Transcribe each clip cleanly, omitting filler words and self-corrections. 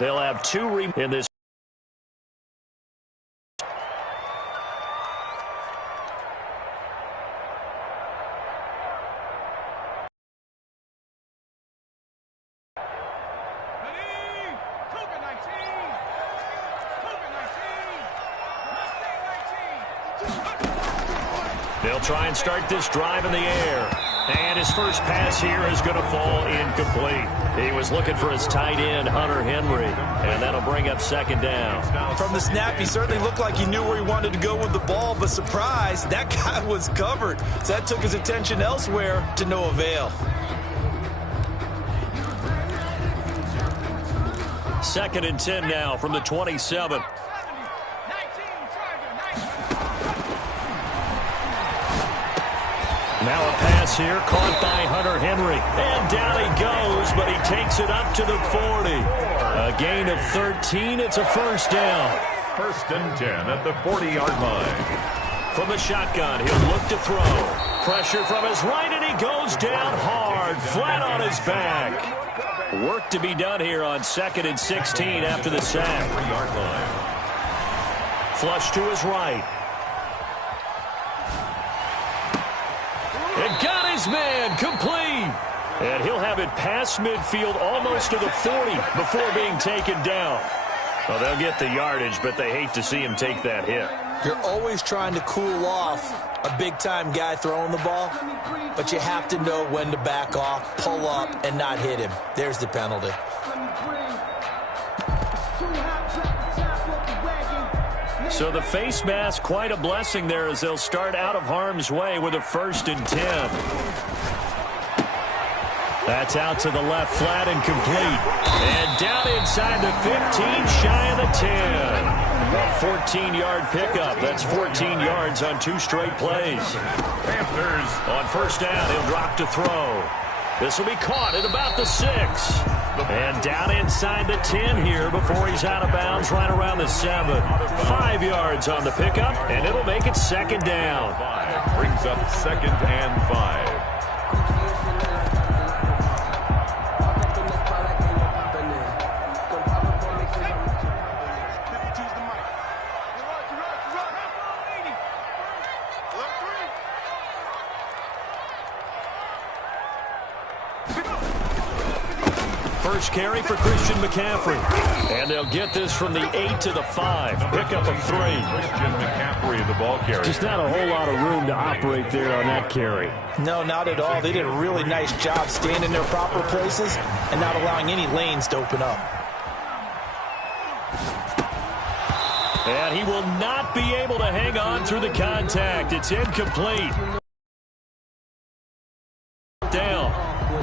They'll have 2 in this. They'll try and start this drive in the air. And his first pass here is going to fall incomplete. He was looking for his tight end, Hunter Henry, and that'll bring up second down. From the snap, he certainly looked like he knew where he wanted to go with the ball, but surprise, that guy was covered. So that took his attention elsewhere to no avail. Second and 10 now from the 27. Now a pass here, caught by Hunter Henry. And down he goes, but he takes it up to the 40. A gain of 13, it's a first down. First and 10 at the 40-yard line. From the shotgun, he'll look to throw. Pressure from his right, and he goes down hard, flat on his back. Work to be done here on second and 16 after the sack. 3-yard line. Flush to his right. And got his man complete. And he'll have it past midfield almost to the 40 before being taken down. Well, they'll get the yardage, but they hate to see him take that hit. You're always trying to cool off a big-time guy throwing the ball, but you have to know when to back off, pull up, and not hit him. There's the penalty. So the face mask, quite a blessing there as they'll start out of harm's way with a first and 10. That's out to the left, flat and complete. And down inside the 15, shy of the 10. A 14-yard pickup. That's 14 yards on 2 straight plays. Panthers on first down, he'll drop to throw. This will be caught at about the 6. And down inside the 10 here before he's out of bounds right around the 7. 5 yards on the pickup, and it'll make it second down. 5 brings up second and 5. First carry for Christian McCaffrey. And they'll get this from the 8 to the 5. Pickup of 3. Christian McCaffrey, the ball carrier. Just not a whole lot of room to operate there on that carry. No, not at all. They did a really nice job staying in their proper places and not allowing any lanes to open up. And he will not be able to hang on through the contact. It's incomplete. Down.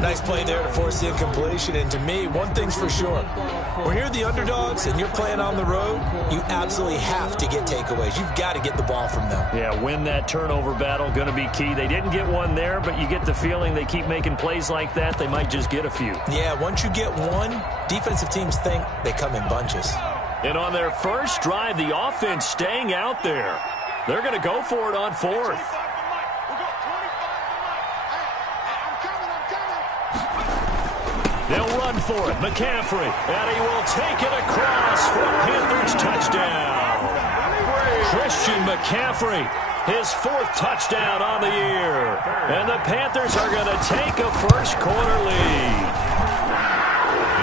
Nice play there to force the incompletion. And to me, one thing's for sure. When you're the underdogs and you're playing on the road, you absolutely have to get takeaways. You've got to get the ball from them. Yeah, win that turnover battle, going to be key. They didn't get one there, but you get the feeling they keep making plays like that, they might just get a few. Yeah, once you get one, defensive teams think they come in bunches. And on their first drive, the offense staying out there. They're going to go for it on 4th. They'll run for it. McCaffrey. And he will take it across for a Panthers touchdown. Christian McCaffrey, his 4th touchdown on the year. And the Panthers are going to take a first-quarter lead.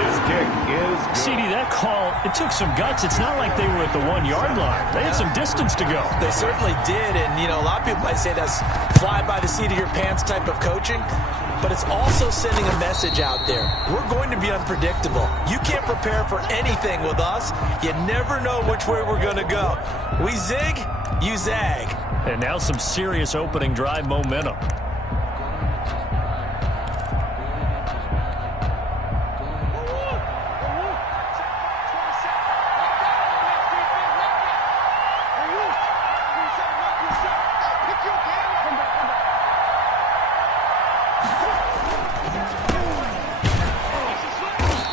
His kick is good. CD, that call, it took some guts. It's not like they were at the 1-yard line. They had some distance to go. They certainly did. And, you know, a lot of people might say that's fly by the seat of your pants type of coaching. But it's also sending a message out there. We're going to be unpredictable. You can't prepare for anything with us. You never know which way we're going to go. We zig, you zag. And now some serious opening drive momentum.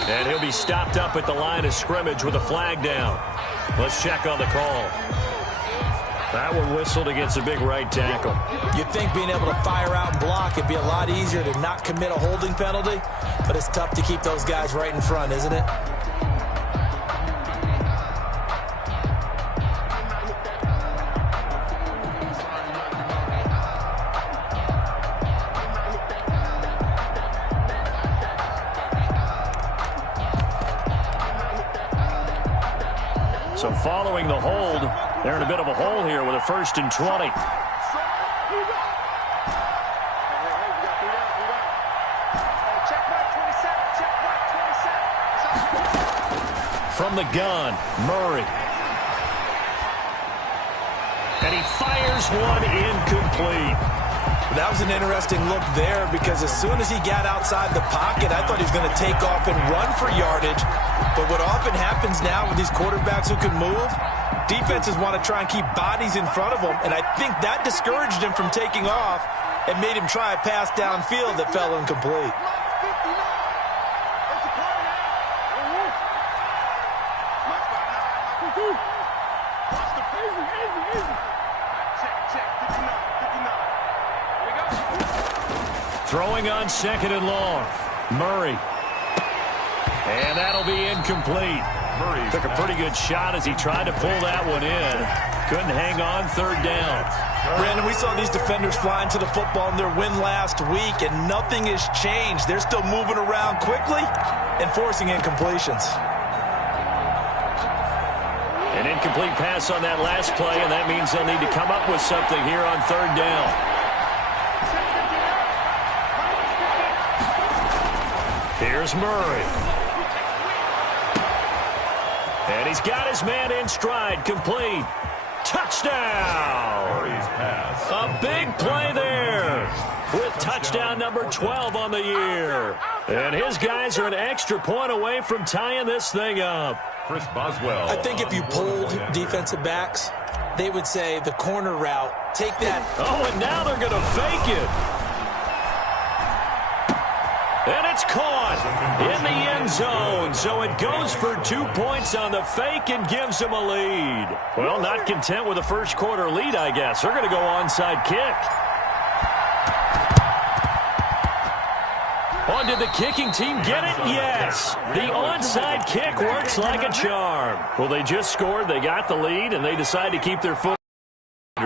And he'll be stopped up at the line of scrimmage with a flag down. Let's check on the call. That one whistled against a big right tackle. You'd think being able to fire out and block it'd be a lot easier to not commit a holding penalty, but it's tough to keep those guys right in front, isn't it? So following the hold, they're in a bit of a hole here with a 1st and 20. From the gun, Murray. And he fires one incomplete. That was an interesting look there because as soon as he got outside the pocket, I thought he was going to take off and run for yardage. But what often happens now with these quarterbacks who can move, defenses want to try and keep bodies in front of them, and I think that discouraged him from taking off and made him try a pass downfield that fell incomplete. Throwing on 2nd and long. Murray. And that'll be incomplete. Murray took a pretty good shot as he tried to pull that one in. Couldn't hang on 3rd down. Brandon, we saw these defenders flying to the football in their win last week, and nothing has changed. They're still moving around quickly and forcing incompletions. An incomplete pass on that last play, and that means they'll need to come up with something here on 3rd down. Here's Murray. And he's got his man in stride. Complete. Touchdown! Murray's pass. A big play there with touchdown number 12 on the year. And his guys are an extra point away from tying this thing up. Chris Boswell. I think if you polled defensive backs, they would say the corner route, take that. Oh, and now they're going to fake it. And it's caught in the end zone. So it goes for 2 points on the fake and gives them a lead. Well, not content with a first quarter lead, I guess. They're going to go onside kick. Oh, did the kicking team get it? Yes. The onside kick works like a charm. Well, they just scored. They got the lead, and they decide to keep their foot,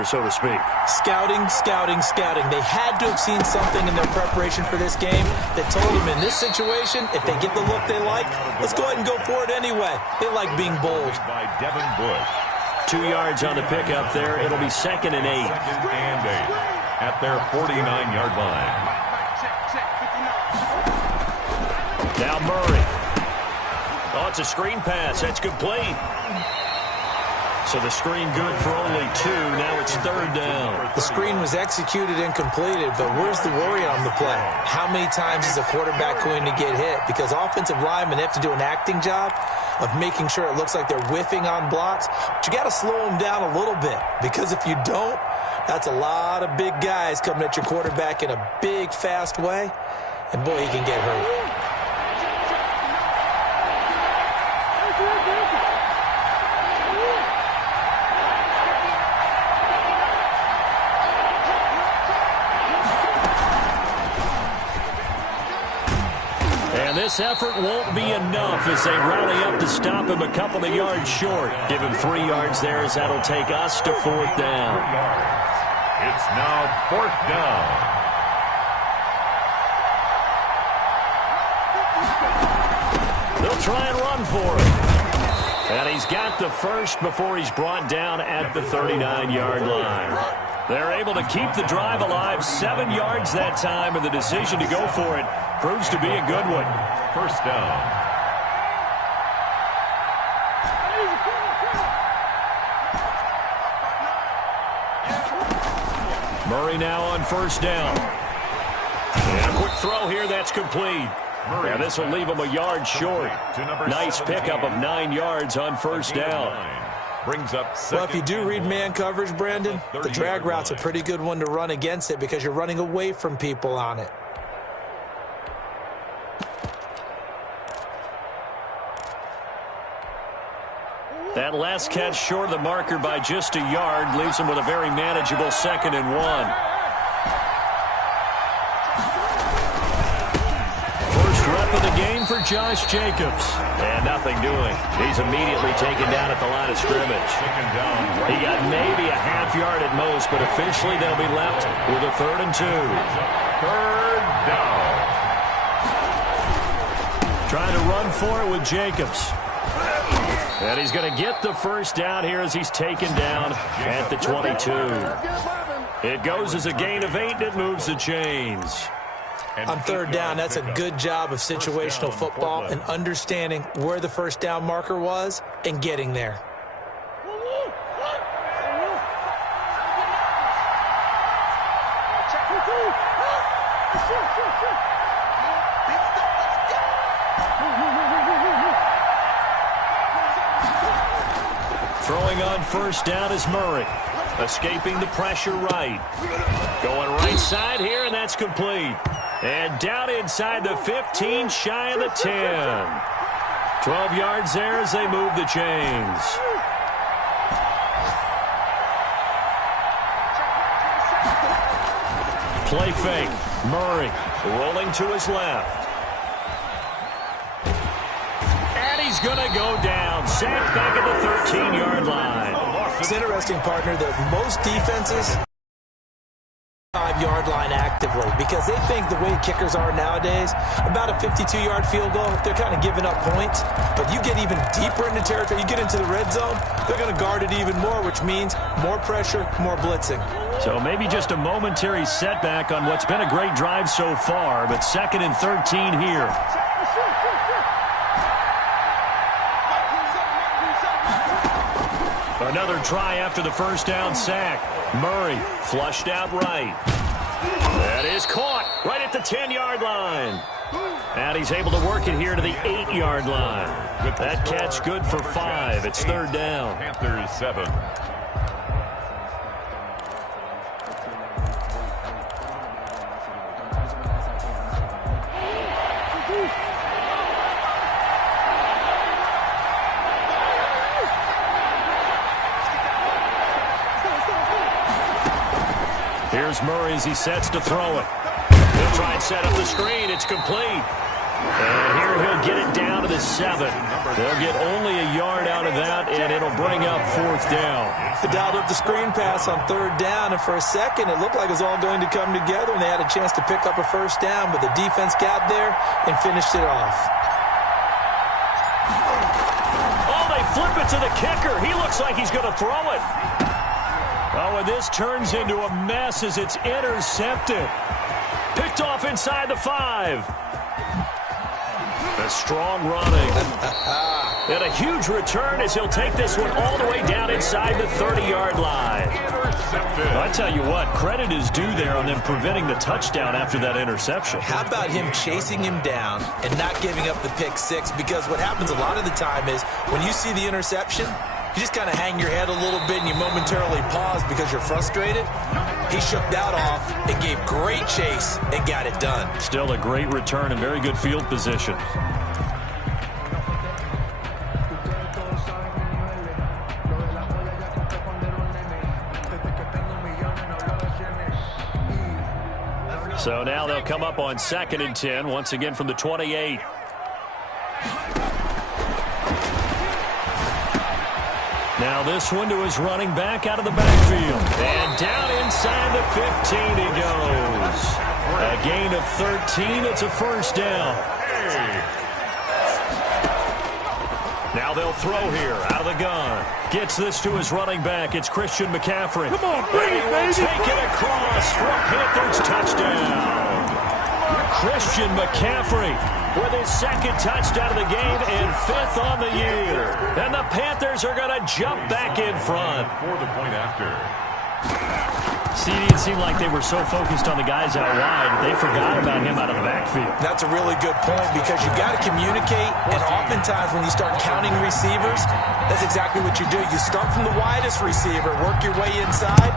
so to speak. Scouting, scouting, scouting. They had to have seen something in their preparation for this game that told them in this situation, if they get the look they like, let's go ahead and go for it anyway. They like being bold. By Devin Bush. 2 yards on the pickup there. It'll be 2nd and 8. 2nd and 8 at their 49-yard line. Now Murray. Oh, it's a screen pass. That's complete. So the screen good for only 2. Now it's 3rd down. The screen was executed and completed, but where's the worry on the play? How many times is a quarterback going to get hit? Because offensive linemen have to do an acting job of making sure it looks like they're whiffing on blocks. But you got to slow them down a little bit, because if you don't, that's a lot of big guys coming at your quarterback in a big, fast way. And boy, he can get hurt. This effort won't be enough as they rally up to stop him a couple of yards short. Give him 3 yards there as that'll take us to 4th down. It's now 4th down. They'll try and run for it. And he's got the first before he's brought down at the 39-yard line. They're able to keep the drive alive, 7 yards that time, and the decision to go for it proves to be a good one. 1st down. Murray now on 1st down. And a quick throw here, that's complete. Yeah, this will leave him a yard short. Nice pickup of 9 yards on 1st down. Brings up well, if you do read man coverage, Brandon, the drag route's a pretty good one to run against it because you're running away from people on it. That last catch short of the marker by just a yard leaves him with a very manageable 2nd and 1. First rep of the game for Josh Jacobs. And nothing doing. He's immediately taken down at the line of scrimmage. He got maybe a half yard at most, but officially they'll be left with a 3rd and 2. 3rd down. Trying to run for it with Jacobs. And he's going to get the first down here as he's taken down at the 22. It goes as a gain of 8, and it moves the chains. On third down, that's a good job of situational football and understanding where the first down marker was and getting there. Throwing on first down is Murray. Escaping the pressure right. Going right side here, and that's complete. And down inside the 15, shy of the 10. 12 yards there as they move the chains. Play fake. Murray rolling to his left. And he's going to go down. Sacked back at the 13-yard line. It's interesting, partner, that most defenses 5-yard line actively because they think the way kickers are nowadays, about a 52-yard field goal, they're kind of giving up points. But you get even deeper into territory, you get into the red zone, they're going to guard it even more, which means more pressure, more blitzing. So maybe just a momentary setback on what's been a great drive so far, but 2nd and 13 here. Another try after the first down sack. Murray flushed out right. That is caught right at the 10-yard line. And he's able to work it here to the 8-yard line. That catch good for 5. It's third down. Panthers 7. Here's Murray as he sets to throw it. He'll try and set up the screen. It's complete. And here he'll get it down to the 7. They'll get only a yard out of that, and it'll bring up fourth down. They dialed up the screen pass on third down, and for a second it looked like it was all going to come together, and they had a chance to pick up a first down, but the defense got there and finished it off. Oh, they flip it to the kicker. He looks like he's going to throw it. Oh, and this turns into a mess as it's intercepted. Picked off inside the 5. A strong running. And a huge return as he'll take this one all the way down inside the 30-yard line. Well, I tell you what, credit is due there on them preventing the touchdown after that interception. How about him chasing him down and not giving up the pick 6? Because what happens a lot of the time is when you see the interception, you just kind of hang your head a little bit and you momentarily pause because you're frustrated. He shook that off and gave great chase and got it done. Still a great return and very good field position. So now they'll come up on 2nd and 10, once again from the 28. Now this one to his running back out of the backfield. And down inside the 15 he goes. A gain of 13. It's a first down. Now they'll throw here out of the gun. Gets this to his running back. It's Christian McCaffrey. Come on, and he will take it across for a Panthers touchdown. Christian McCaffrey with his 2nd touchdown of the game and 5th on the year. And the Panthers are going to jump back in front. For the point after. See, it seemed like they were so focused on the guys out wide, they forgot about him out of the backfield. That's a really good point because you've got to communicate, and oftentimes when you start counting receivers, that's exactly what you do. You start from the widest receiver, work your way inside.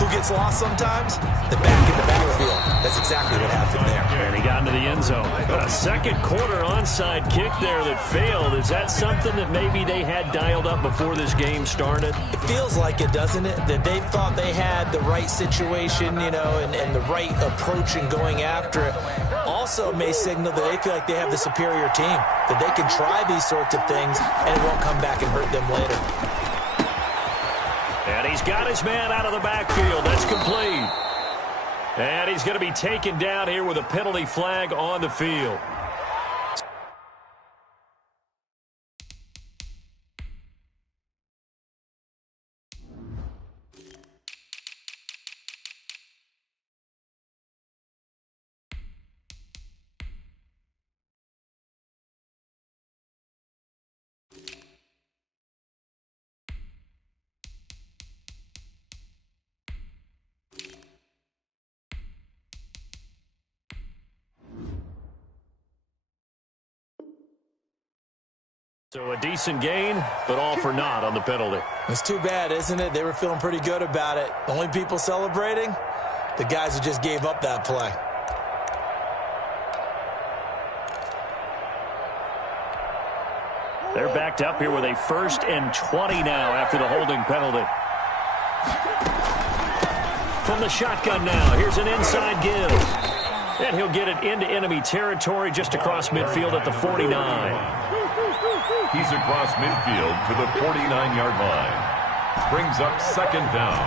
Who gets lost sometimes? The back in the backfield. That's exactly what happened there. And he got into the end zone. A second quarter onside kick there that failed. Is that something that maybe they had dialed up before this game started? It feels like it, doesn't it? That they thought they had the right situation, you know, and the right approach in going after it. Also may signal that they feel like they have the superior team, that they can try these sorts of things and it won't come back and hurt them later. And he's got his man out of the backfield. That's complete. And he's going to be taken down here with a penalty flag on the field. So a decent gain, but all for naught on the penalty. It's too bad, isn't it? They were feeling pretty good about it. The only people celebrating, the guys who just gave up that play. They're backed up here with a 1st and 20 now after the holding penalty. From the shotgun now, here's an inside give. And he'll get it into enemy territory just across midfield at the 49. He's across midfield to the 49-yard line. Brings up 2nd down.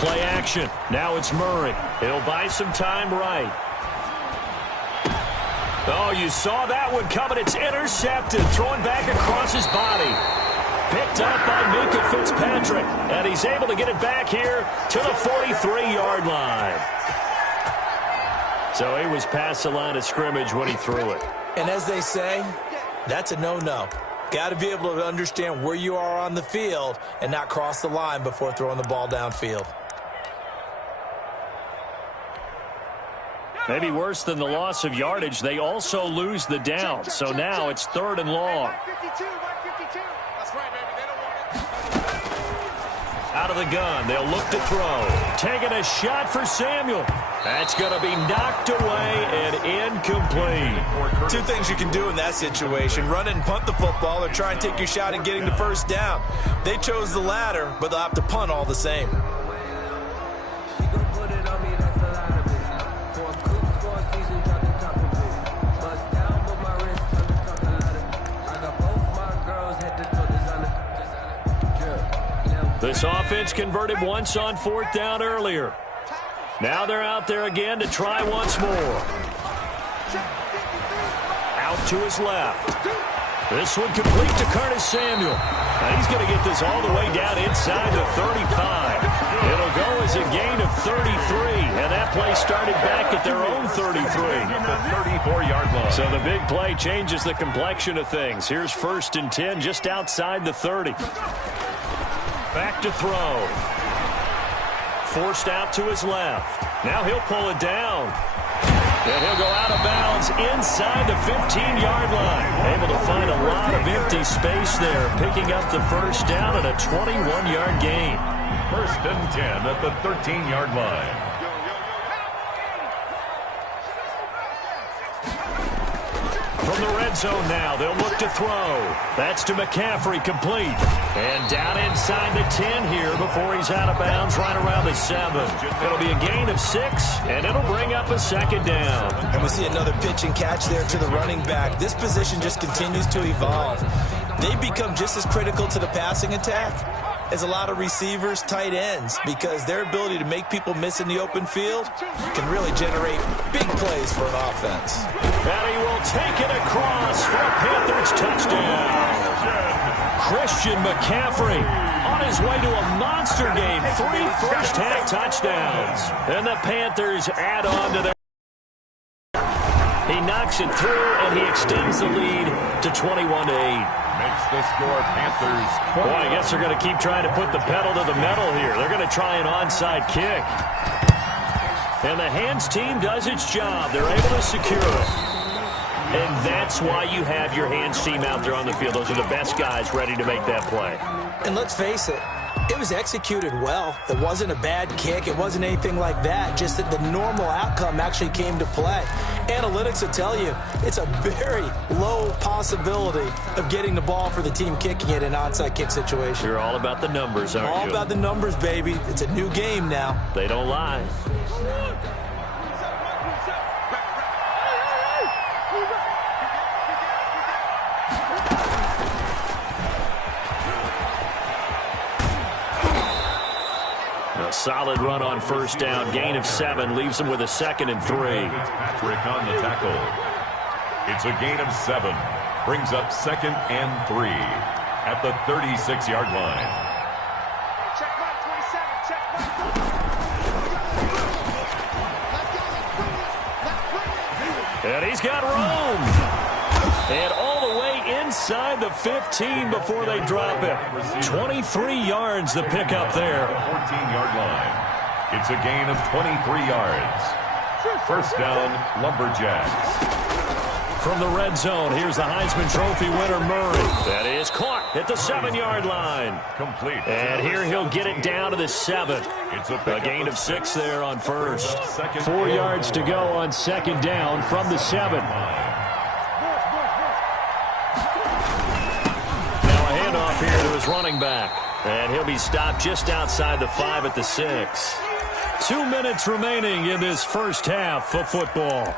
Play action. Now it's Murray. He'll buy some time right. Oh, you saw that one coming. It's intercepted. Throwing back across his body. Picked up by Minka Fitzpatrick. And he's able to get it back here to the 43-yard line. So he was past the line of scrimmage when he threw it. And as they say, that's a no-no. Got to be able to understand where you are on the field and not cross the line before throwing the ball downfield. Maybe worse than the loss of yardage, they also lose the down. So now it's 3rd and long. Out of the gun, they'll look to throw. Taking a shot for Samuel. That's going to be knocked away and incomplete. Two things you can do in that situation. Run and punt the football or try and take your shot at getting the 1st down. They chose the latter, but they'll have to punt all the same. This offense converted once on 4th down earlier. Now they're out there again to try once more. Out to his left. This one complete to Curtis Samuel. Now he's going to get this all the way down inside the 35. It'll go as a gain of 33, and that play started back at their own 33. The 34-yard line. So the big play changes the complexion of things. Here's 1st and 10 just outside the 30. Back to throw. Forced out to his left. Now he'll pull it down. And he'll go out of bounds inside the 15-yard line. Able to find a lot of empty space there, picking up the 1st down and a 21-yard gain. 1st and 10 at the 13-yard line. From the red zone now, they'll look to throw. That's to McCaffrey, complete. And down inside the 10 here before he's out of bounds right around the 7. It'll be a gain of 6, and it'll bring up a 2nd down. And we see another pitch and catch there to the running back. This position just continues to evolve. They become just as critical to the passing attack as a lot of receivers, tight ends, because their ability to make people miss in the open field can really generate big plays for an offense. And he will take it across for a Panthers touchdown. Christian McCaffrey on his way to a monster game. 3 first-half touchdowns. And the Panthers add on to their... He knocks it through, and he extends the lead to 21-8. Makes the score Panthers. Boy, I guess they're going to keep trying to put the pedal to the metal here. They're going to try an onside kick. And the hands team does its job. They're able to secure it. And that's why you have your hands team out there on the field. Those are the best guys ready to make that play. And let's face it, it was executed well. It wasn't a bad kick. It wasn't anything like that. Just that the normal outcome actually came to play. Analytics will tell you it's a very low possibility of getting the ball for the team kicking it in an onside kick situation. You're all about the numbers, aren't you? All about the numbers, baby. It's a new game now. They don't lie. A solid run on 1st down. Gain of 7 leaves them with a 2nd and 3. Patrick on the tackle. It's a gain of 7. Brings up 2nd and 3 at the 36-yard line. And he's got room. And all the way inside the 15 before they drop it. 23 yards the pickup there. 14-yard line. It's a gain of 23 yards. First down, Lumberjacks. From the red zone, here's the Heisman Trophy winner, Murray. That is caught at the 7-yard line. Complete. And here he'll get it down to the 7. It's a gain of 6 there on first. 4 yards to go on second down from the 7. Now a handoff here to his running back. And he'll be stopped just outside the 5 at the 6. 2 minutes remaining in this first half of football.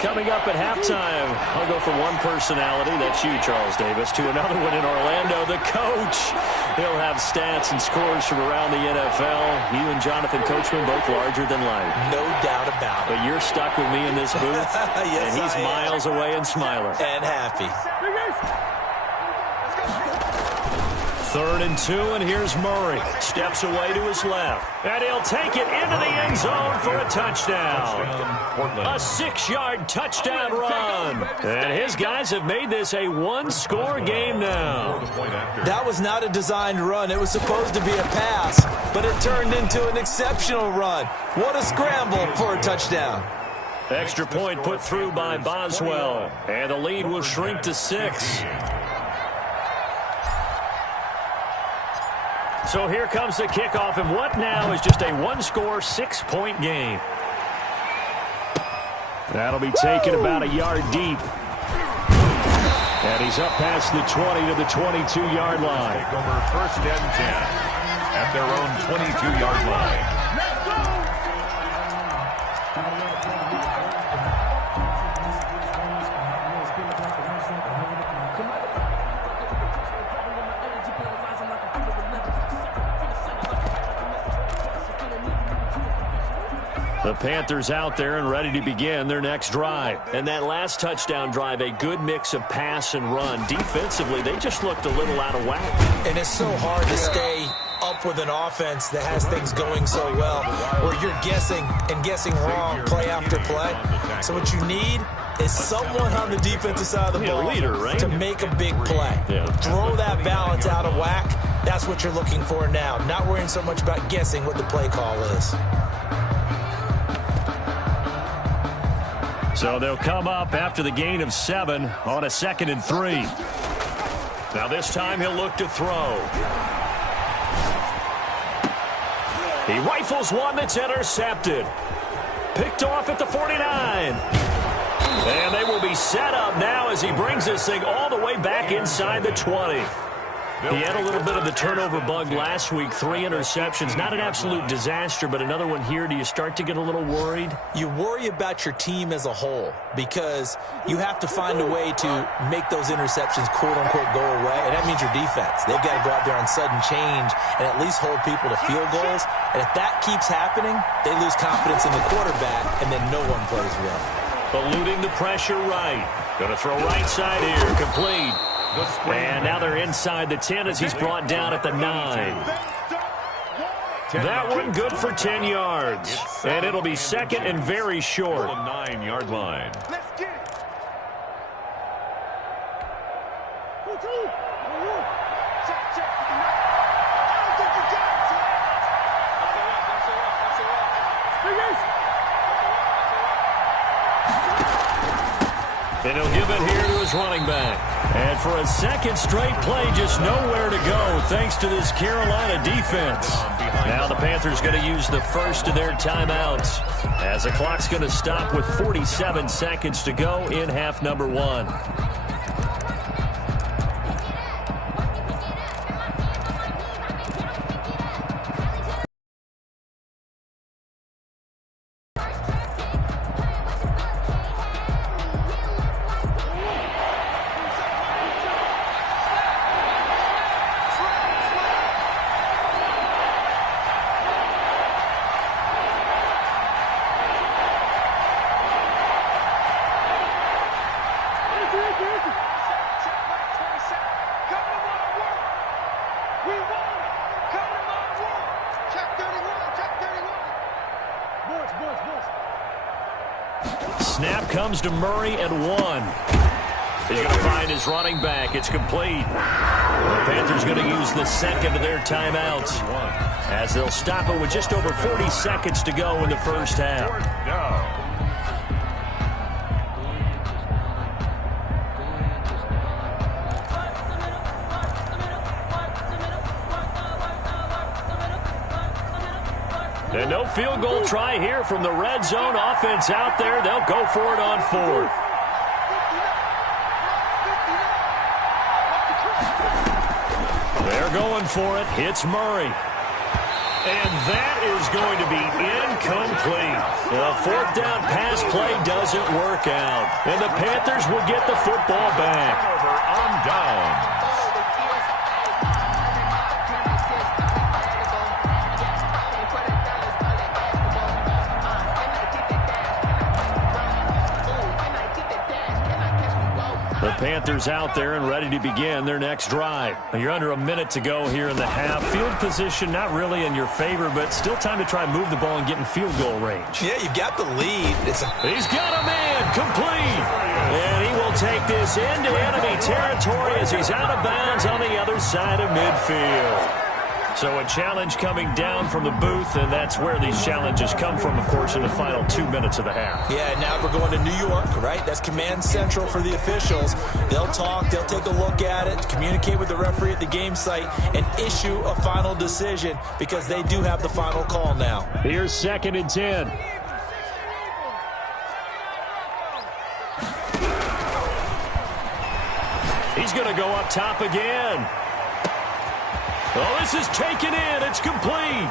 Coming up at halftime, I'll go from one personality, that's you, Charles Davis, to another one in Orlando, the coach. He'll have stats and scores from around the NFL. You and Jonathan Coachman both larger than life. No doubt about it. But you're stuck with me in this booth, yes, and he's miles away and smiling. And happy. 3rd and 2, and here's Murray. Steps away to his left. And he'll take it into the end zone for a touchdown. A 6-yard touchdown run. And his guys have made this a one-score game now. That was not a designed run. It was supposed to be a pass, but it turned into an exceptional run. What a scramble for a touchdown. Extra point put through by Boswell. And the lead will shrink to 6. So here comes the kickoff, and what now is just a one-score, 6-point game. That'll be taken about a yard deep. And he's up past the 20 to the 22-yard line. Take over 1st and 10 at their own 22-yard line. The Panthers out there and ready to begin their next drive. And that last touchdown drive, a good mix of pass and run. Defensively, they just looked a little out of whack. And it's so hard to stay up with an offense that has things going so well, where you're guessing and guessing wrong play after play. So what you need is someone on the defensive side of the ball leader, right? to make a big play. Yeah. Throw that balance out of whack. That's what you're looking for now. Not worrying so much about guessing what the play call is. So they'll come up after the gain of 7 on a 2nd and 3. Now this time he'll look to throw. He rifles one that's intercepted. Picked off at the 49. And they will be set up now as he brings this thing all the way back inside the 20. He had a little bit of the turnover bug last week, 3 interceptions. Not an absolute disaster, but another one here. Do you start to get a little worried? You worry about your team as a whole because you have to find a way to make those interceptions, quote-unquote, go away, and that means your defense. They've got to go out there on sudden change and at least hold people to field goals. And if that keeps happening, they lose confidence in the quarterback, and then no one plays well. Eluding the pressure right. Going to throw right side here. Complete. And now they're inside the 10 as he's brought down at the 9. That one good for 10 yards. And it'll be 2nd and very short. 9-yard line. And he'll give it here to his running back. And for a second straight play, just nowhere to go thanks to this Carolina defense. Now the Panthers going to use the first of their timeouts as the clock's going to stop with 47 seconds to go in half number 1. comes to Murray at 1. He's going to find his running back. It's complete. The Panthers going to use the second of their timeouts as they'll stop it with just over 40 seconds to go in the first half. And no field goal try here from the red zone offense out there. They'll go for it on 4th. They're going for it. It's Murray. And that is going to be incomplete. The 4th down pass play doesn't work out. And the Panthers will get the football back. On down. The Panthers out there and ready to begin their next drive. You're under a minute to go here in the half. Field position not really in your favor, but still time to try and move the ball and get in field goal range. Yeah, you've got the lead. He's got a man complete. And he will take this into enemy territory as he's out of bounds on the other side of midfield. So a challenge coming down from the booth, and that's where these challenges come from, of course, in the final 2 minutes of the half. Yeah, now we're going to New York, right? That's command central for the officials. They'll talk, they'll take a look at it, communicate with the referee at the game site, and issue a final decision because they do have the final call now. Here's 2nd and 10. He's going to go up top again. Oh, this is taken in. It's complete.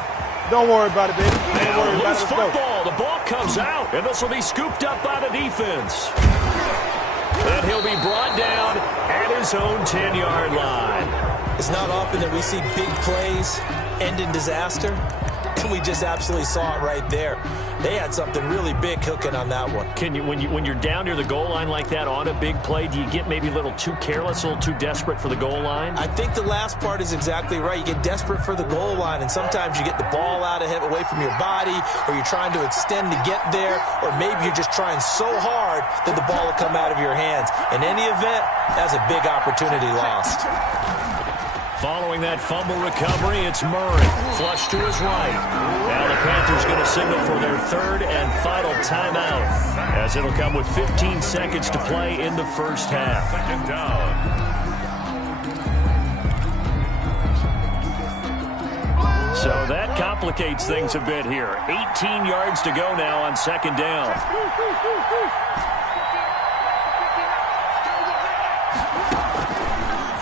Don't worry about it, baby. Don't worry about it. Loose football. The ball comes out, and this will be scooped up by the defense. And he'll be brought down at his own 10-yard line. It's not often that we see big plays end in disaster, and we just absolutely saw it right there. They had something really big cooking on that one. Can you, when you're down near the goal line like that on a big play, do you get maybe a little too careless, a little too desperate for the goal line? I think the last part is exactly right. You get desperate for the goal line, and sometimes you get the ball out ahead, away from your body, or you're trying to extend to get there, or maybe you're just trying so hard that the ball will come out of your hands. In any event, that's a big opportunity lost. Following that fumble recovery, it's Murray. Flush to his right. Now the Panthers going to signal for their 3rd and final timeout, as it'll come with 15 seconds to play in the first half. 2nd down. So that complicates things a bit here. 18 yards to go now on 2nd down.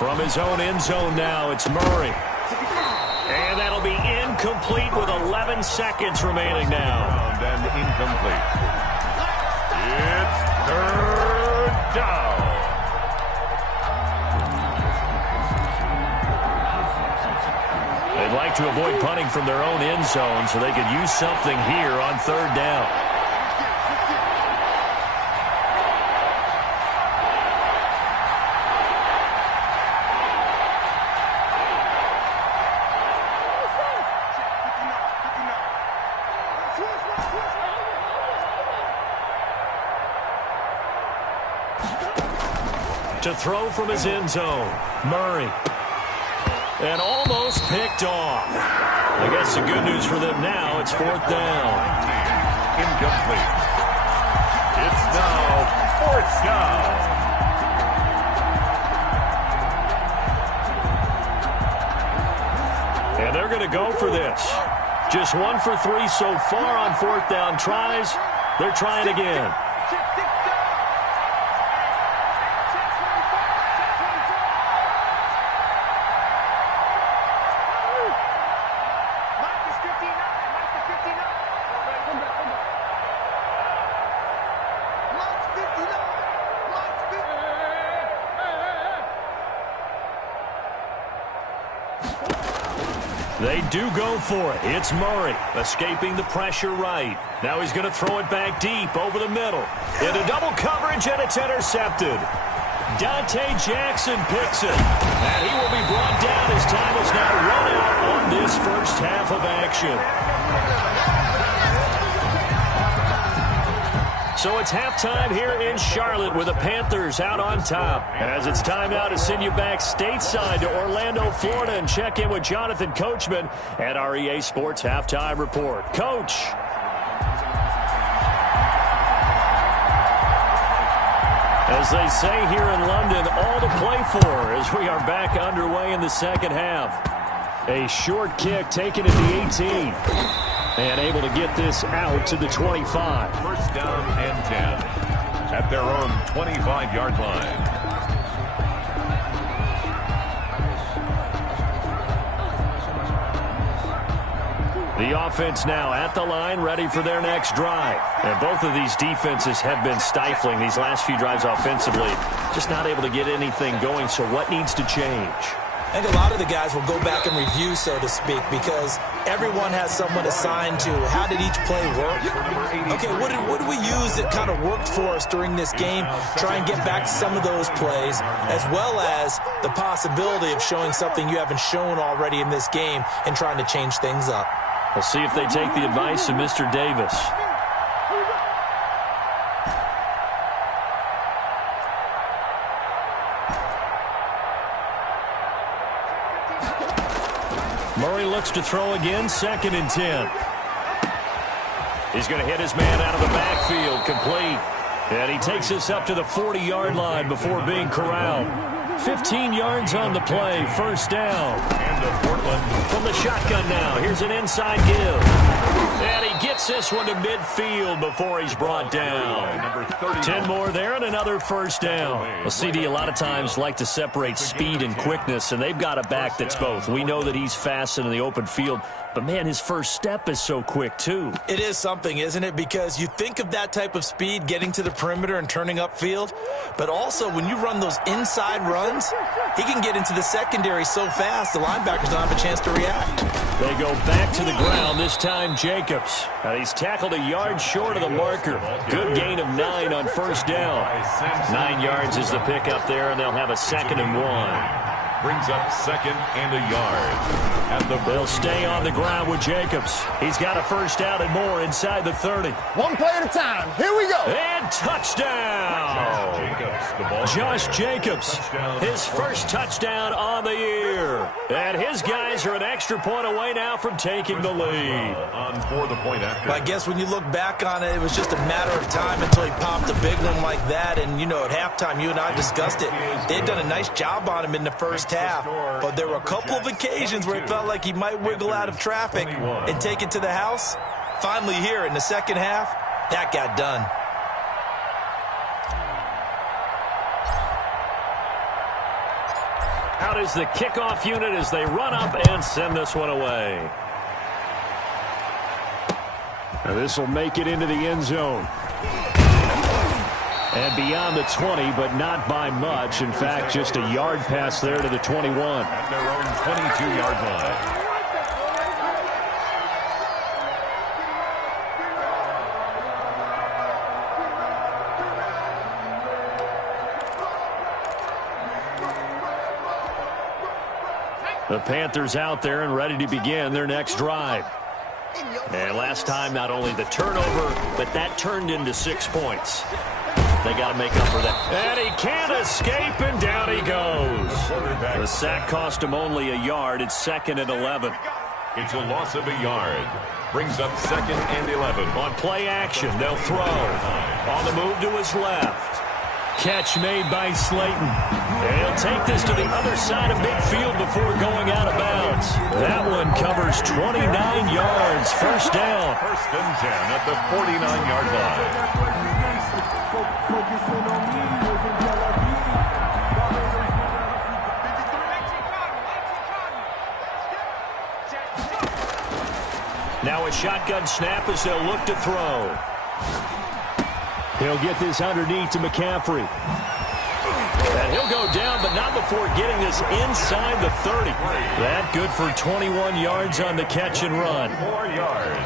From his own end zone now, it's Murray. And that'll be incomplete with 11 seconds remaining now. And incomplete. It's 3rd down. They'd like to avoid punting from their own end zone so they could use something here on 3rd down. To throw from his end zone, Murray. And almost picked off. I guess the good news for them now, it's 4th down. Incomplete. It's now 4th down. And they're going to go for this. Just 1 for 3 so far on 4th down tries. They're trying again. They do go for it. It's Murray escaping the pressure right. Now he's going to throw it back deep over the middle. Into double coverage, and it's intercepted. Dante Jackson picks it. And he will be brought down as time is now run out on this first half of action. So it's halftime here in Charlotte with the Panthers out on top. As it's time now to send you back stateside to Orlando, Florida, and check in with Jonathan Coachman at our EA Sports Halftime Report. Coach. As they say here in London, all to play for as we are back underway in the second half. A short kick taken at the 18. And able to get this out to the 25. First down and 10 at their own 25-yard line. The offense now at the line, ready for their next drive. And both of these defenses have been stifling these last few drives offensively. Just not able to get anything going, so what needs to change? I think a lot of the guys will go back and review, so to speak, because everyone has someone assigned to how did each play work. Okay, what did we use that kind of worked for us during this game? Try and get back to some of those plays, as well as the possibility of showing something you haven't shown already in this game and trying to change things up. We'll see if they take the advice of Mr. Davis. Murray looks to throw again, 2nd and 10. He's going to hit his man out of the backfield, complete. And he takes us up to the 40-yard line before being corralled. 15 yards on the play, first down. And to Portland. From the shotgun now, here's an inside give. And he gets this one to midfield before he's brought down. 10 more there and another first down. Well, CD a lot of times like to separate speed and quickness, and they've got a back that's both. We know that he's fast in the open field, but, man, his first step is so quick, too. It is something, isn't it? Because you think of that type of speed getting to the perimeter and turning upfield, but also when you run those inside runs, he can get into the secondary so fast the linebackers don't have a chance to react. They go back to the ground, this time Jacobs. And he's tackled a yard short of the marker. Good gain of 9 on first down. 9 yards is the pickup there, and they'll have a 2nd and 1. Brings up 2nd and a yard. They'll stay on the ground with Jacobs. He's got a first down and more inside the 30. One play at a time. Here we go. And touchdown. Josh Jacobs, his first touchdown on the year. And his guys are an extra point away now from taking the lead. On for the point after. I guess when you look back on it, it was just a matter of time until he popped a big one like that. And, you know, at halftime, you and I discussed it. They'd done a nice job on him in the first half, but there were a couple of occasions where it felt like he might wiggle out of traffic and take it to the house. Finally here in the second half, that got done. Out is the kickoff unit as they run up and send this one away. Now this will make it into the end zone. And beyond the 20, but not by much. In fact, just a yard pass there to the 21. At their own 22-yard line. The Panthers out there and ready to begin their next drive. And last time, not only the turnover, but that turned into 6 points. They got to make up for that. And he can't escape, and down he goes. The sack cost him only a yard. It's 2nd and 11. It's a loss of a yard. Brings up 2nd and 11. On play action, they'll throw. On the move to his left. Catch made by Slayton. And he'll take this to the other side of midfield before going out of bounds. That one covers 29 yards. First down. 1st and 10 at the 49-yard line. Now a shotgun snap as they'll look to throw. He'll get this underneath to McCaffrey. And he'll go down, but not before getting this inside the 30. That good for 21 yards on the catch and run. 4 yards.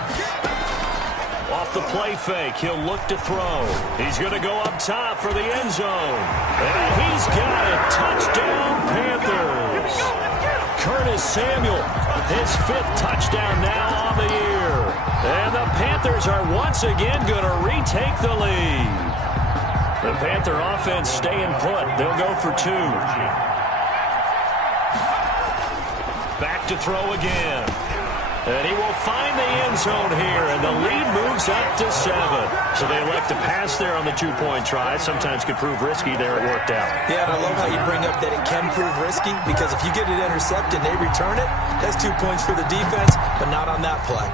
Off the play fake, he'll look to throw. He's going to go up top for the end zone. And he's got it. Touchdown, Panthers. is Samuel. His 5th touchdown now on the year. And the Panthers are once again going to retake the lead. The Panther offense staying put. They'll go for 2. Back to throw again. And he will find the end zone here, and the lead moves up to 7. So they elect to pass there on the 2-point try. Sometimes could prove risky. There it worked out. Yeah, and I love how you bring up that it can prove risky, because if you get it intercepted and they return it, that's 2 points for the defense, but not on that play.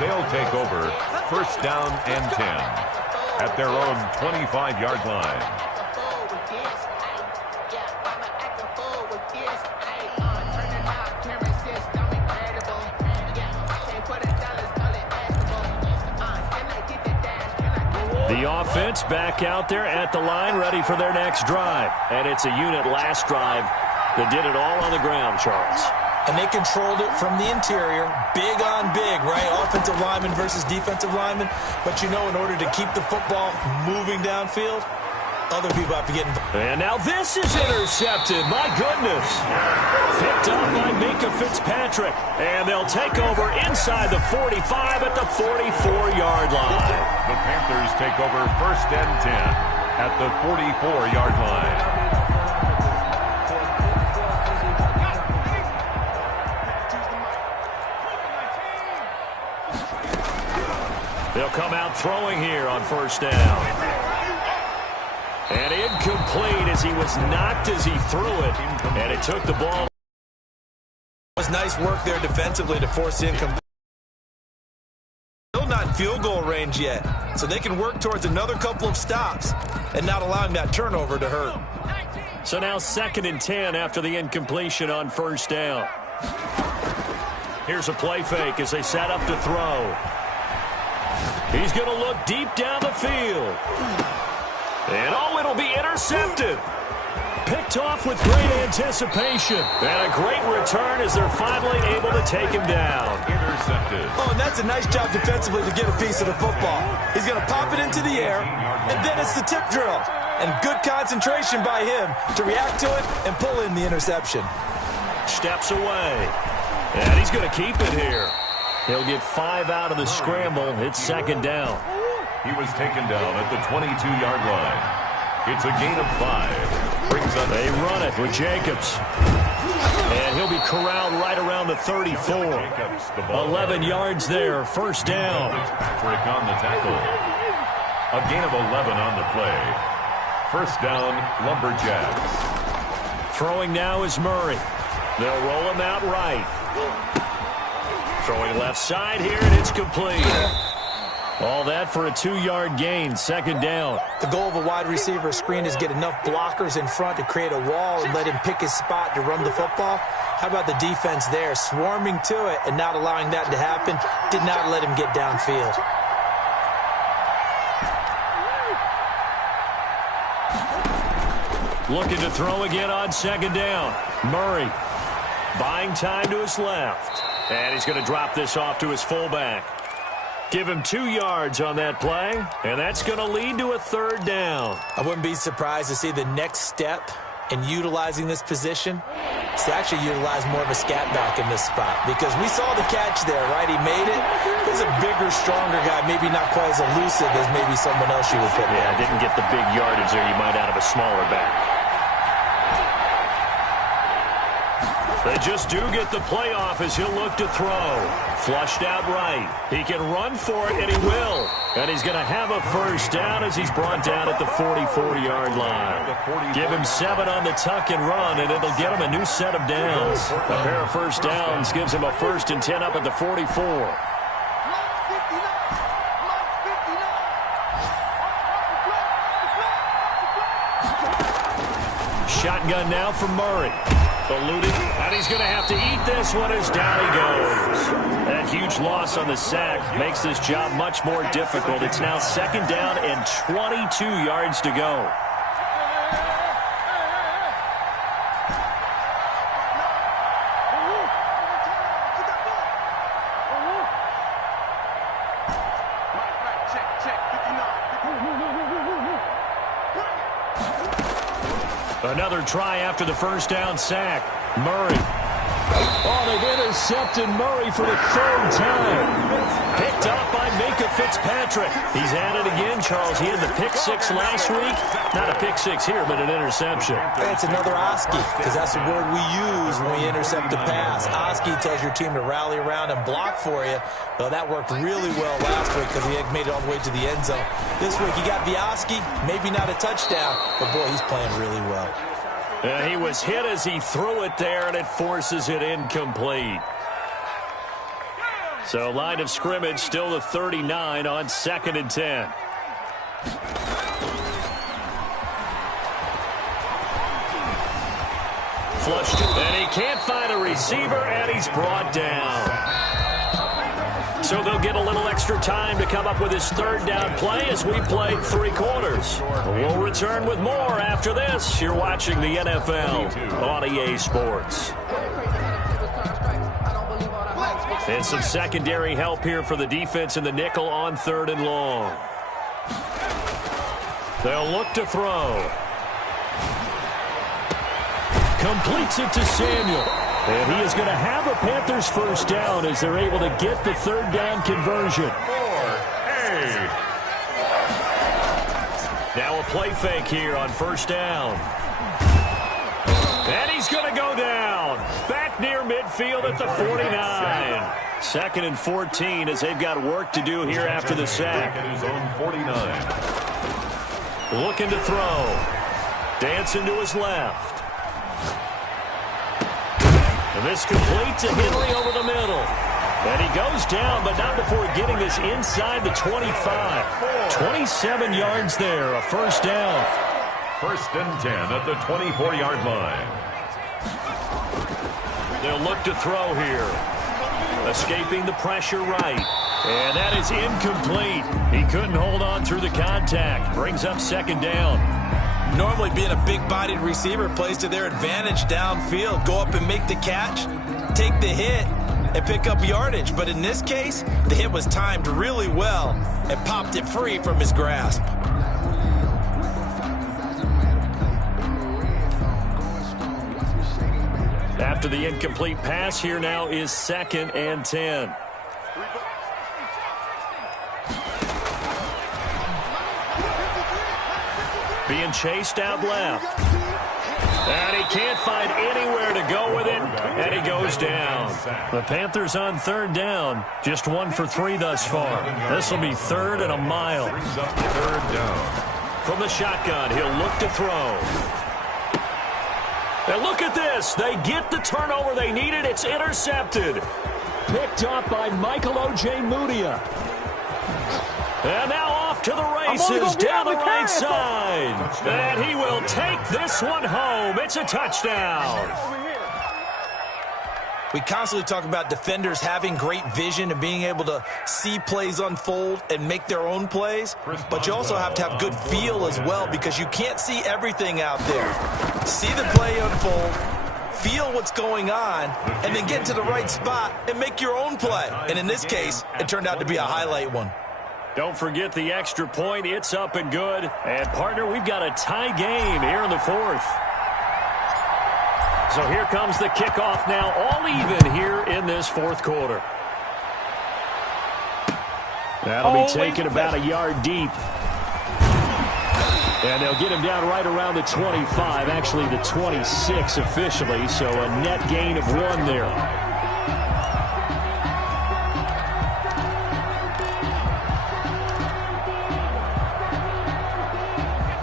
They'll take over 1st down and 10 at their own 25-yard line. The offense back out there at the line, ready for their next drive. And it's a unit last drive that did it all on the ground, Charles. And they controlled it from the interior, big on big, right? Offensive lineman versus defensive lineman. But you know, in order to keep the football moving downfield, other people have to get involved. And now this is intercepted. My goodness. Picked up by Minka Fitzpatrick. And they'll take over inside the 45 at the 44-yard line. The Panthers take over 1st and 10 at the 44-yard line. They'll come out throwing here on 1st down. And incomplete as he was knocked as he threw it. And it took the ball. It was nice work there defensively to force the incomplete. Still not in field goal range yet. So they can work towards another couple of stops and not allowing that turnover to hurt. So now 2nd and 10 after the incompletion on 1st down. Here's a play fake as they set up to throw. He's going to look deep down the field. And oh, it'll be intercepted. Picked off with great anticipation. And a great return as they're finally able to take him down. Intercepted. Oh, and that's a nice job defensively to get a piece of the football. He's going to pop it into the air, and then it's the tip drill. And good concentration by him to react to it and pull in the interception. Steps away. And he's going to keep it here. He'll get 5 out of the scramble. It's 2nd down. He was taken down at the 22-yard line. It's a gain of 5. Brings up. They run it with Jacobs. And he'll be corralled right around the 34. 11 yards there. 1st down. Patrick on the tackle. A gain of 11 on the play. 1st down, Lumberjacks. Throwing now is Murray. They'll roll him out right. Throwing left side here, and it's complete. All that for a 2-yard gain, 2nd down. The goal of a wide receiver screen is get enough blockers in front to create a wall and let him pick his spot to run the football. How about the defense there, swarming to it and not allowing that to happen? Did not let him get downfield. Looking to throw again on 2nd down. Murray buying time to his left. And he's going to drop this off to his fullback. Give him 2 yards on that play, and that's going to lead to a 3rd down. I wouldn't be surprised to see the next step in utilizing this position is to actually utilize more of a scat back in this spot, because we saw the catch there, right? He made it. He's a bigger, stronger guy, maybe not quite as elusive as maybe someone else you would put there. Yeah, didn't get the big yardage there you might out of a smaller back. They just do get the playoff as he'll look to throw. Flushed out right. He can run for it, and he will. And he's going to have a 1st down as he's brought down at the 44-yard line. Give him 7 on the tuck and run, and it'll get him a new set of downs. A pair of 1st downs gives him a 1st and 10 up at the 44. Shotgun now for Murray. Eluding, and he's going to have to eat this one as down he goes. That huge loss on the sack makes this job much more difficult. It's now 2nd down and 22 yards to go. Another try after the first down sack. Murray. Oh, they've intercepted Murray for the third time. Picked up by Minka Fitzpatrick. He's at it again, Charles. He had the pick six last week. Not a pick six here, but an interception. It's another Oski, because that's the word we use when we intercept a pass. Oski tells your team to rally around and block for you. Well, that worked really well last week because he had made it all the way to the end zone. This week, he got the Oski, maybe not a touchdown, but boy, he's playing really well. He was hit as he threw it there, and it forces it incomplete. So line of scrimmage still the 39 on 2nd and 10. Flushed, and he can't find a receiver, and he's brought down. So they'll get a little extra time to come up with his third down play as we play 3 quarters. We'll return with more after this. You're watching the NFL on EA Sports. And some secondary help here for the defense in the nickel on 3rd and long. They'll look to throw. Completes it to Samuel. And he is going to have a Panthers first down as they're able to get the third down conversion. Now a play fake here on first down. And he's going to go down. Back near midfield at the 49. 2nd and 14 as they've got work to do here after the sack. Looking to throw. Dancing to his left. And this completes a Henley over the middle. And he goes down, but not before getting this inside the 25. 27 yards there, a first down. 1st and 10 at the 24-yard line. They'll look to throw here. Escaping the pressure right. And that is incomplete. He couldn't hold on through the contact. Brings up 2nd down. Normally being a big-bodied receiver plays to their advantage downfield. Go up and make the catch, take the hit, and pick up yardage. But in this case, the hit was timed really well and popped it free from his grasp. After the incomplete pass, here now is 2nd and 10. Being chased out left. And he can't find anywhere to go with it, and he goes down. The Panthers on 3rd down, just 1 for 3 thus far. This will be 3rd and a mile. Brings up 3rd down. From the shotgun, he'll look to throw. And look at this. They get the turnover they needed. It's intercepted. Picked up by Michael O.J. Mudia. And now off to the races down the right side. And he will take this one home. It's a touchdown. We constantly talk about defenders having great vision and being able to see plays unfold and make their own plays. But you also have to have good feel as well because you can't see everything out there. See the play unfold, feel what's going on, and then get to the right spot and make your own play. And in this case, it turned out to be a highlight one. Don't forget the extra point. It's up and good. And, partner, we've got a tie game here in the 4th. So here comes the kickoff now, all even here in this 4th quarter. That'll be taken about a yard deep. And they'll get him down right around the 25, actually the 26 officially, so a net gain of 1 there.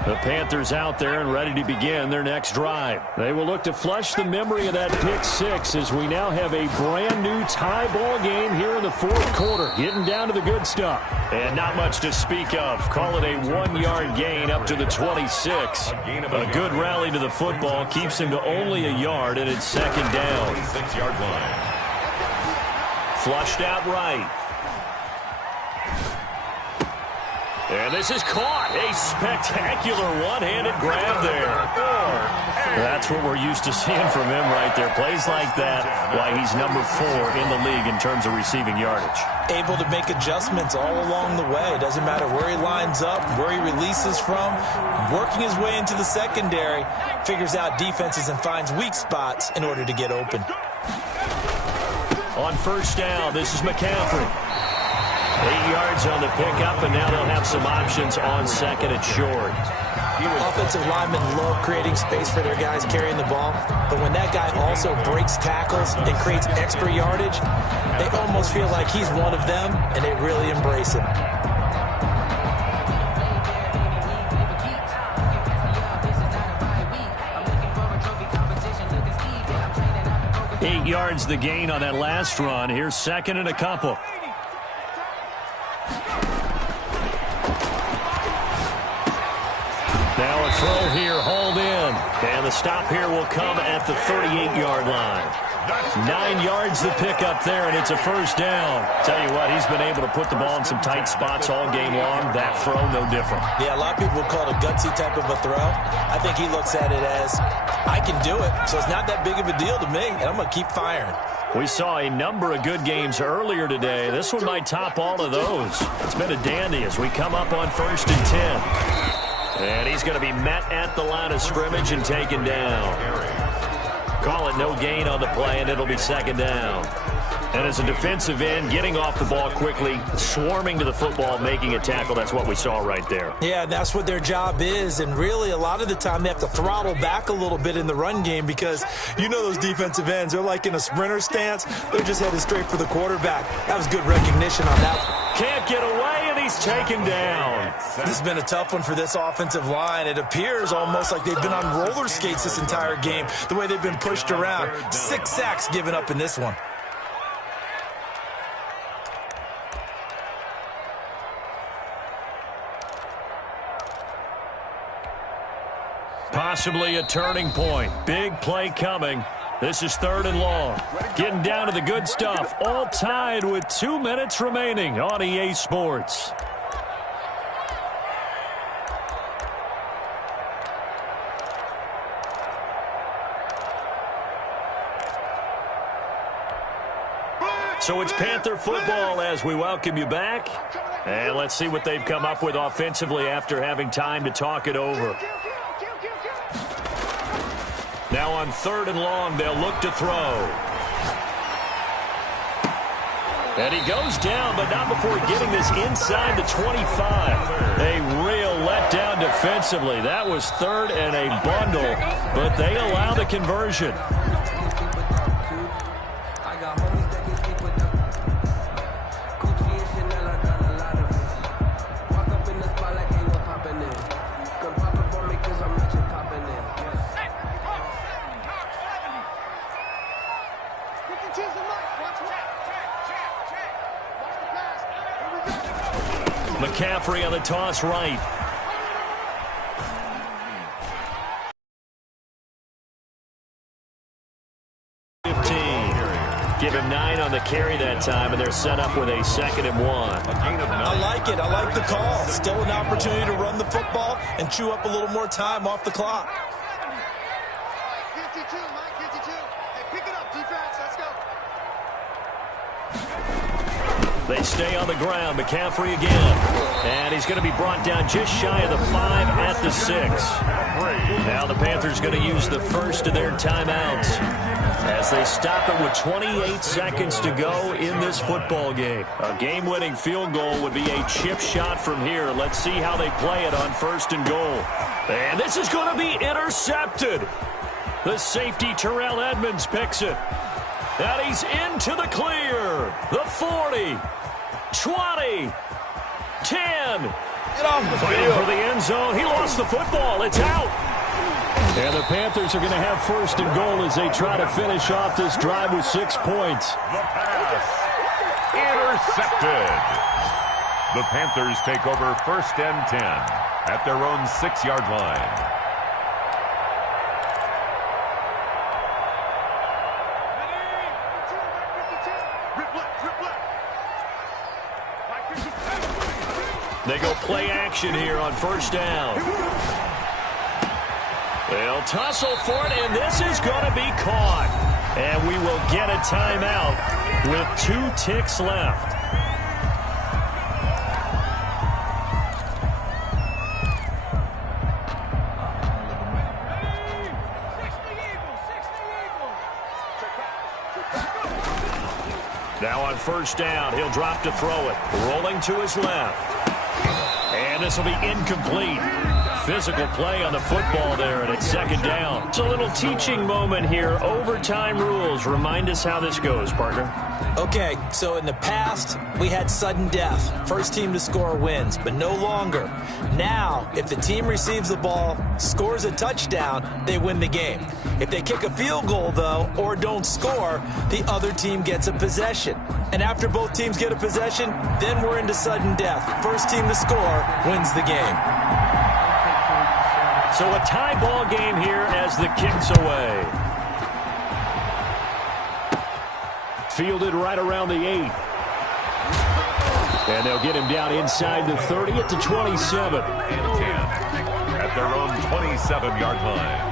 The Panthers out there and ready to begin their next drive. They will look to flush the memory of that pick 6 as we now have a brand new tie ball game here in the 4th quarter. Getting down to the good stuff. And not much to speak of. Call it a 1-yard gain up to the 26. A good rally to the football keeps him to only a yard, and it's 2nd down. 6-yard line. Flushed out right. And this is caught. A spectacular one-handed grab there. That's what we're used to seeing from him right there. Plays like that, why he's number 4 in the league in terms of receiving yardage. Able to make adjustments all along the way. Doesn't matter where he lines up, where he releases from. Working his way into the secondary, figures out defenses and finds weak spots in order to get open. On first down, this is McCaffrey. 8 yards on the pickup, and now they'll have some options on second and short. Offensive linemen love creating space for their guys carrying the ball, but when that guy also breaks tackles and creates extra yardage, they almost feel like he's one of them, and they really embrace him. Eight yards the gain on that last run. Here's second and a couple. Now a throw here, hauled in. And the stop here will come at the 38-yard line. 9 yards the pickup there, and it's a first down. Tell you what, he's been able to put the ball in some tight spots all game long. That throw, no different. Yeah, a lot of people would call it a gutsy type of a throw. I think he looks at it as, I can do it, so it's not that big of a deal to me, and I'm going to keep firing. We saw a number of good games earlier today. This one might top all of those. It's been a dandy as we come up on first and 10. And he's going to be met at the line of scrimmage and taken down. Call it no gain on the play, and it'll be second down. And as a defensive end, getting off the ball quickly, swarming to the football, making a tackle, that's what we saw right there. Yeah, that's what their job is, and really a lot of the time they have to throttle back a little bit in the run game because you know those defensive ends, they're like in a sprinter stance. They're just headed straight for the quarterback. That was good recognition on that. Can't get away, and he's taken down. This has been a tough one for this offensive line. It appears almost like they've been on roller skates this entire game, the way they've been pushed around. 6 sacks given up in this one. Possibly a turning point. Big play coming. This is third and long. Getting down to the good stuff. All tied with 2 minutes remaining on EA Sports. So it's Panther football as we welcome you back. And let's see what they've come up with offensively after having time to talk it over. Now on third and long, they'll look to throw. And he goes down, but not before getting this inside the 25. A real letdown defensively. That was third and a bundle, but they allow the conversion. McCaffrey on the toss right. Give him 9 on the carry that time, and they're set up with a 2nd and 1. I like it. I like the call. Still an opportunity to run the football and chew up a little more time off the clock. 52, Mike, 52. Hey, pick it up, defense. Let's go. They stay on the ground. McCaffrey again. And he's going to be brought down just shy of the 5 at the 6. Now the Panthers going to use the first of their timeouts as they stop it with 28 seconds to go in this football game. A game-winning field goal would be a chip shot from here. Let's see how they play it on first and goal. And this is going to be intercepted. The safety, Terrell Edmonds, picks it. And he's into the clear. The 40, 20, 10. Get off the Fighting field. for the end zone. He lost the football. It's out. And the Panthers are going to have first and goal as they try to finish off this drive with 6 points. The pass. Intercepted. The Panthers take over first and 10 at their own 6-yard line. They go play action here on first down. They'll tussle for it, and this is going to be caught. And we will get a timeout with 2 ticks left. Now on first down, he'll drop to throw it. Rolling to his left. And this will be incomplete. Physical play on the football there, and it's second down. It's a little teaching moment here. Overtime rules. Remind us how this goes, partner. Okay, so in the past, we had sudden death. First team to score wins, but no longer. Now, if the team receives the ball, scores a touchdown, they win the game. If they kick a field goal, though, or don't score, the other team gets a possession. And after both teams get a possession, then we're into sudden death. First team to score wins the game. So a tie ball game here as the kick's away. Fielded right around the 8. And they'll get him down inside the 30 at the 27. And 10 at their own 27-yard line.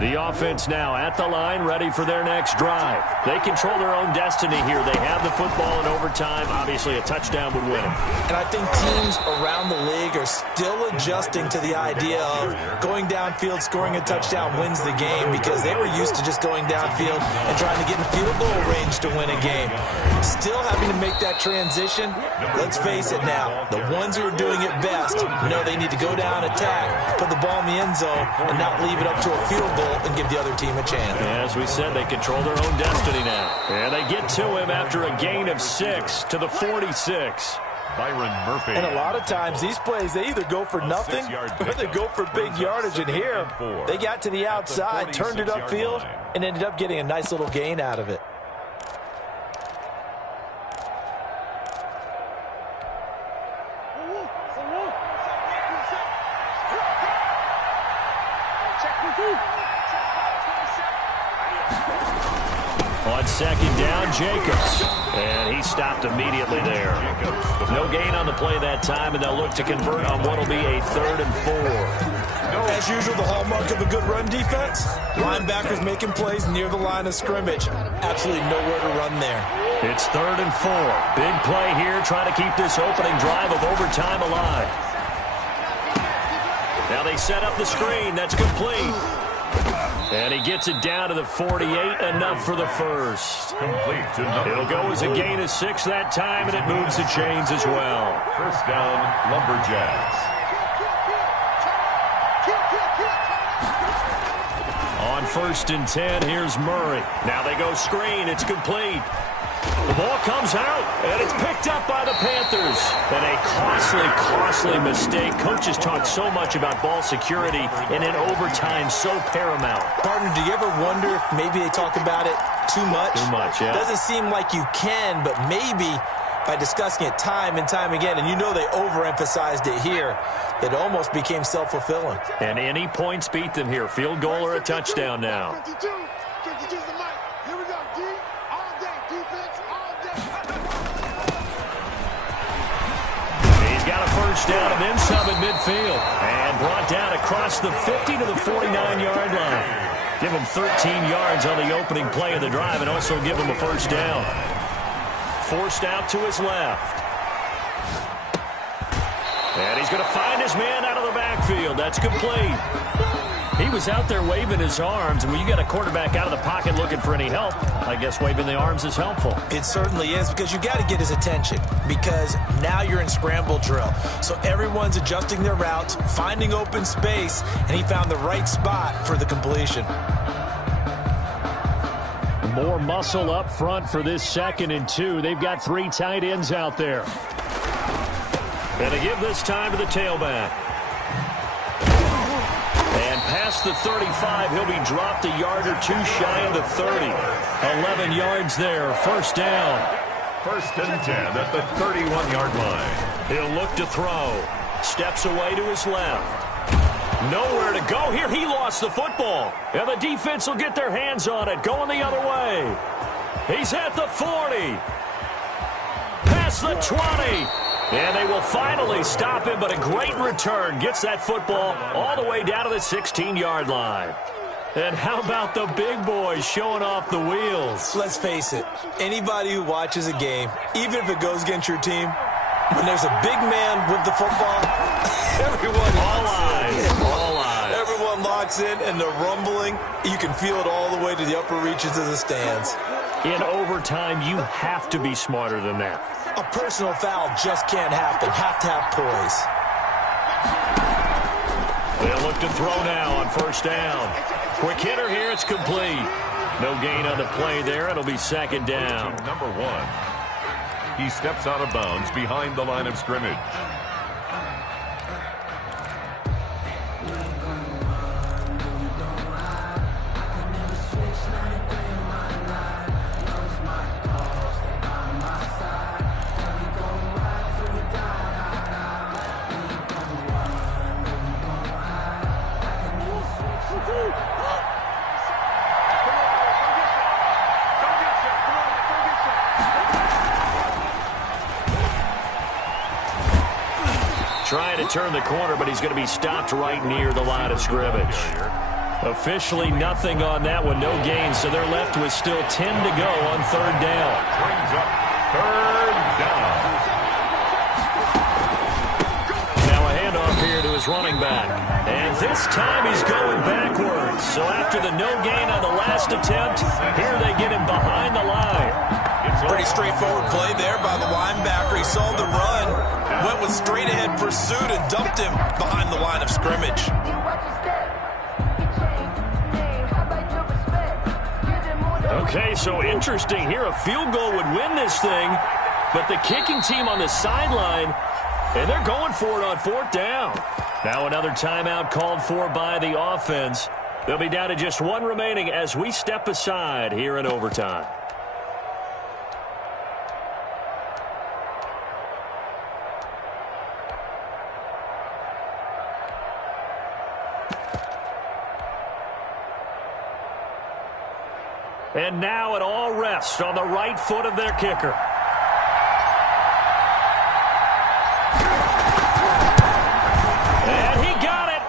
The offense now at the line, ready for their next drive. They control their own destiny here. They have the football in overtime. Obviously, a touchdown would win them. And I think teams around the league are still adjusting to the idea of going downfield, scoring a touchdown wins the game, because they were used to just going downfield and trying to get in field goal range to win a game. Still having to make that transition. Let's face it now, the ones who are doing it best know they need to go down, attack, put the ball in the end zone, and not leave it up to a field goal and give the other team a chance. As we said, they control their own destiny now. And they get to him after a gain of 6 to the 46. Byron Murphy. And a lot of times these plays, they either go for nothing or they go for big yardage. And here, they got to the outside, turned it upfield, and ended up getting a nice little gain out of it. On second down, Jacobs. And he stopped immediately there. No gain on the play that time, and they'll look to convert on what will be a 3rd and 4. As usual, the hallmark of a good run defense, linebackers making plays near the line of scrimmage. Absolutely nowhere to run there. It's 3rd and 4. Big play here, trying to keep this opening drive of overtime alive. Now they set up the screen. That's complete. And he gets it down to the 48, enough for the first. Complete to number. It'll go as a gain of 6 that time, and it moves the chains as well. First down, Lumberjacks. On 1st and 10, here's Murray. Now they go screen. It's complete. The ball comes out, and it's picked up by the Panthers. And a costly mistake. Coaches talk so much about ball security, and in overtime, so paramount. Partner, do you ever wonder if maybe they talk about it too much? Too much, yeah. Doesn't seem like you can, but maybe by discussing it time and time again, and you know they overemphasized it here, it almost became self-fulfilling. And any points beat them here. Field goal or a touchdown now. 52. 52's the mic. Here we go. D all day. Defense all day. He's got a first down and then some at midfield. And brought down across the 50 to the 49-yard line. Give him 13 yards on the opening play of the drive and also give him a first down. Forced out to his left. And he's going to find his man out of the backfield. That's complete. He was out there waving his arms, and when you got a quarterback out of the pocket looking for any help, I guess waving the arms is helpful. It certainly is, because you got to get his attention, because now you're in scramble drill. So everyone's adjusting their routes, finding open space, and he found the right spot for the completion. More muscle up front for this 2nd and 2. They've got 3 tight ends out there. And they give this time to the tailback. And past the 35, he'll be dropped a yard or 2 shy of the 30. 11 yards there, first down. 1st and 10 at the 31-yard line. He'll look to throw. Steps away to his left. Nowhere to go here. He lost the football. And the defense will get their hands on it, going the other way. He's at the 40. Past the 20. And they will finally stop him, but a great return gets that football all the way down to the 16-yard line. And how about the big boys showing off the wheels? Let's face it, anybody who watches a game, even if it goes against your team, when there's a big man with the football, all eyes. Everyone locks in, and the rumbling, you can feel it all the way to the upper reaches of the stands. In overtime, you have to be smarter than that. A personal foul just can't happen. Have to have poise. They'll look to throw now on first down. Quick hitter here. It's complete. No gain on the play there. It'll be second down. Number 1. He steps out of bounds behind the line of scrimmage. Trying to turn the corner, but he's going to be stopped right near the line of scrimmage. Officially nothing on that one, no gain, so they're left with still 10 to go on third down. Brings up third down. Now a handoff here to his running back. And this time he's going backwards. So after the no gain on the last attempt, here they get him behind the line. Pretty straightforward play there by the linebacker. He saw the run, went with straight-ahead pursuit, and dumped him behind the line of scrimmage. Okay, so interesting here. A field goal would win this thing, but the kicking team on the sideline, and they're going for it on fourth down. Now another timeout called for by the offense. They'll be down to just one remaining as we step aside here in overtime. And now it all rests on the right foot of their kicker. And he got it.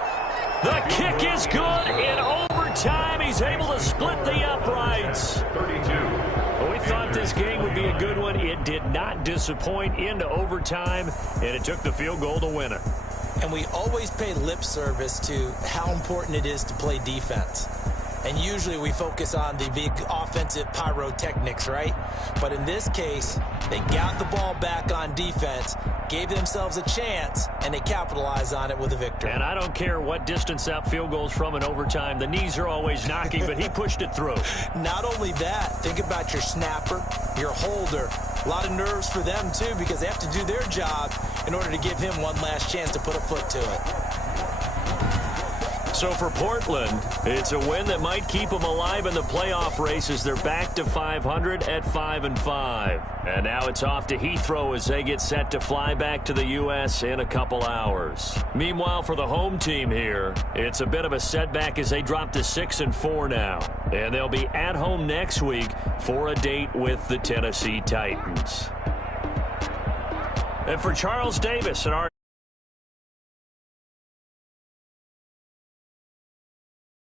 The kick is good. In overtime, he's able to split the uprights. 32. Well, we thought this game would be a good one. It did not disappoint into overtime, and it took the field goal to win it. And we always pay lip service to how important it is to play defense. And usually we focus on the big offensive pyrotechnics, right? But in this case, they got the ball back on defense, gave themselves a chance, and they capitalized on it with a victory. And I don't care what distance that field goes from in overtime. The knees are always knocking, but he pushed it through. Not only that, think about your snapper, your holder. A lot of nerves for them, too, because they have to do their job in order to give him one last chance to put a foot to it. So for Portland, it's a win that might keep them alive in the playoff race as they're back to 500 at 5-5. And now it's off to Heathrow as they get set to fly back to the U.S. in a couple hours. Meanwhile, for the home team here, it's a bit of a setback as they drop to 6-4 now. And they'll be at home next week for a date with the Tennessee Titans. And for Charles Davis and our